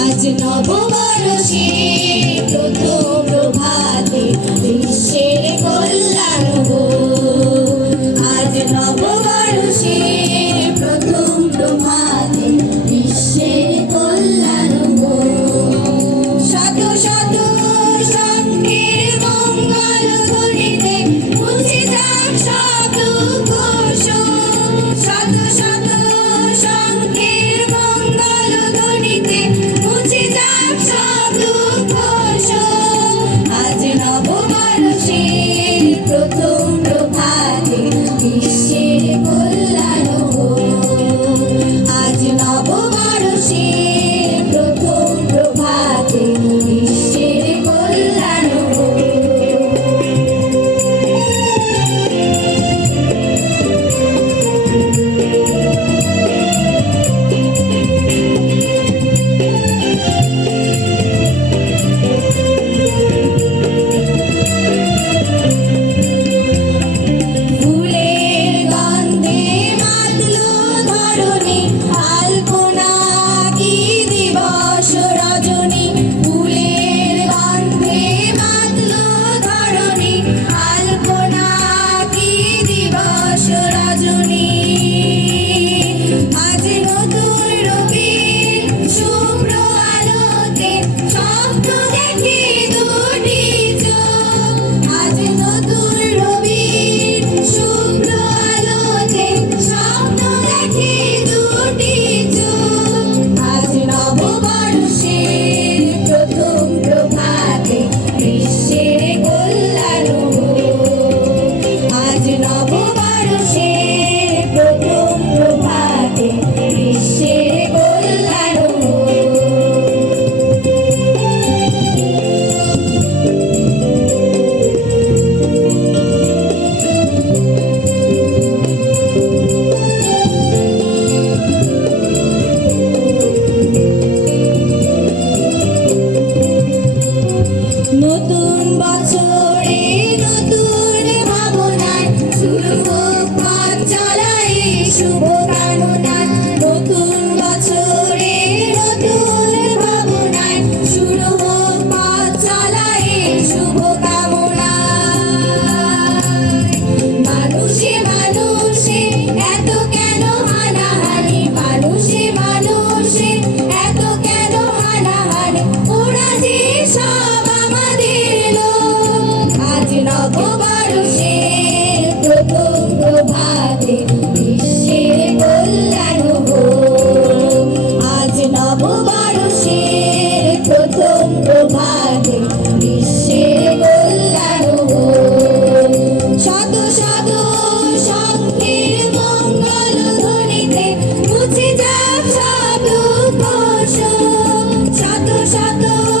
আজ নববর্ষে শুভ কামনায় todo.